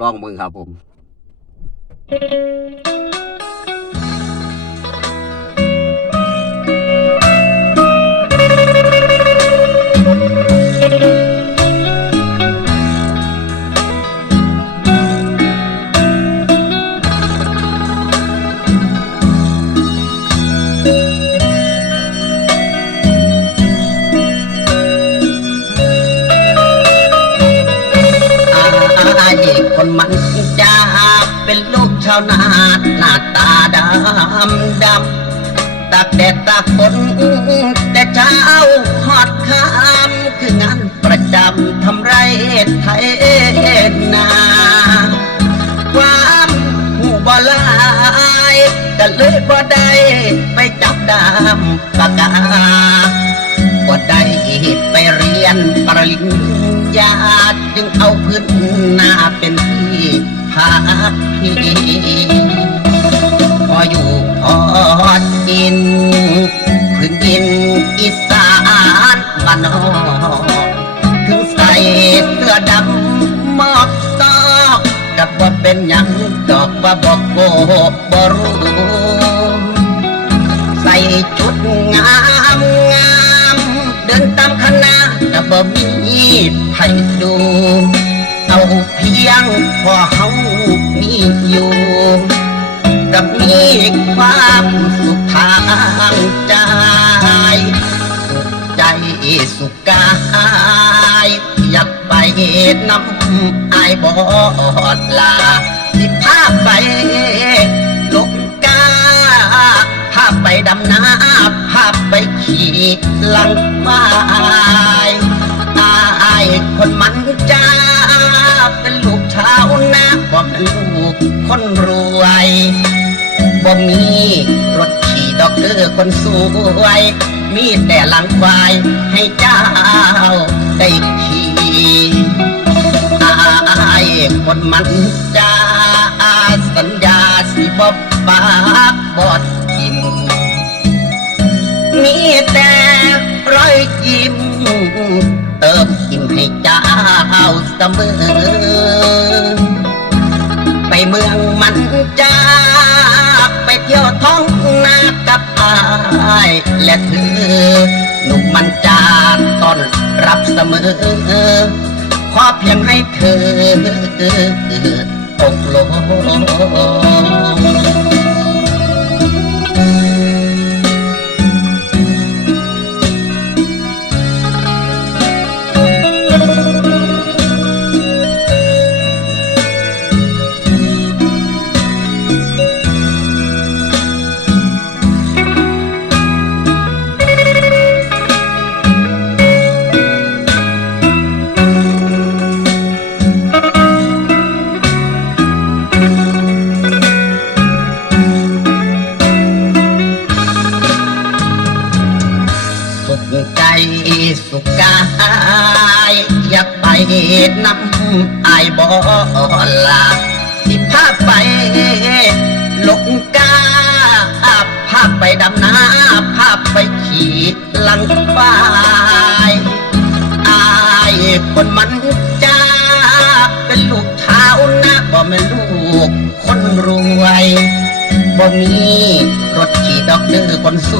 ลองมึงครับผม มันจะเป็นลูกชาวนาหน้าตาดำดำตากแดดตากฝนแต่เช้าหอดคำคืองานประจำทำไรไทยนาความหูบลายก็เลยบ่ได้ไปจับดามปากกา ไปเรียนปริญญาจึงเอาพื้นหน้าเป็นที่พักพิงพออยู่พอกิน พื้นดินอีสานบ้านนอกถึงใส่เสื้อดำหมอบซอกกับบ่าเป็นยังดอกว่าบอกโกบรู้ใส่ชุดงา บ่มีไผดูเอาเพียงพอเฮามีอยู่กับมีความสุขทางใจ ใจสุขกายอยากไปน้ำอายบอดลาสิพาไปลกกาพาไปดำน้ำพาไปขี่ลังม้อ คนรวยบ่มีรถขี่ดอกเกอร์คนสวย มีแต่หลังควายให้เจ้าได้ขี่อายคนมันจะสัญญาสิบ่ปากบอดทิมมีแต่รอยยิ้มเติมยิ้มให้เจ้าเสมอ มืองมันจากไปเที่ยวท้องนากับอายและเธอหนุ่มมันจาต้อนรับเสมอ ขอเพียงให้เธอตกลง สุขกายอยากไปนำอายบอลาสิพาไปลกกาพาไปดำน้ำพาไปขี่ลังควายอายคนมันจ้าเป็นลูกชานาบ่แม่นลูกคนรวย บ่มี รถขี่ดอกเดือคนส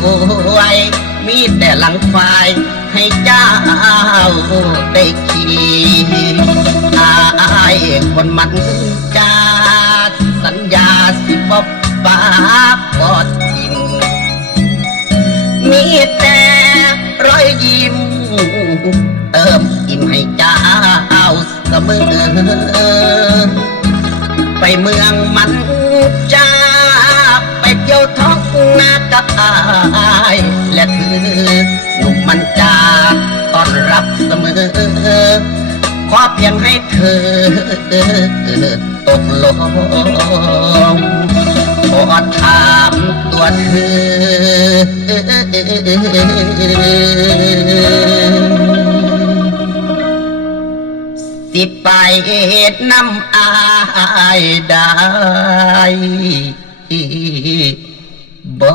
วย มีแต่หลังควายให้เจ้าได้ขี่อายคนมันจาสัญญาสิบ่ปากอดทิมมีแต่รอยยิ้ม เติมอิ่มให้เจ้าเสมอไปเมืองมันจา เที่ยวท้องนากับอายและคือหนุ่มมันจาต้อนรับเสมอขอเพียงให้เธอตกลงขอถามตัวเธอสิไปน้ำอายได้ บ่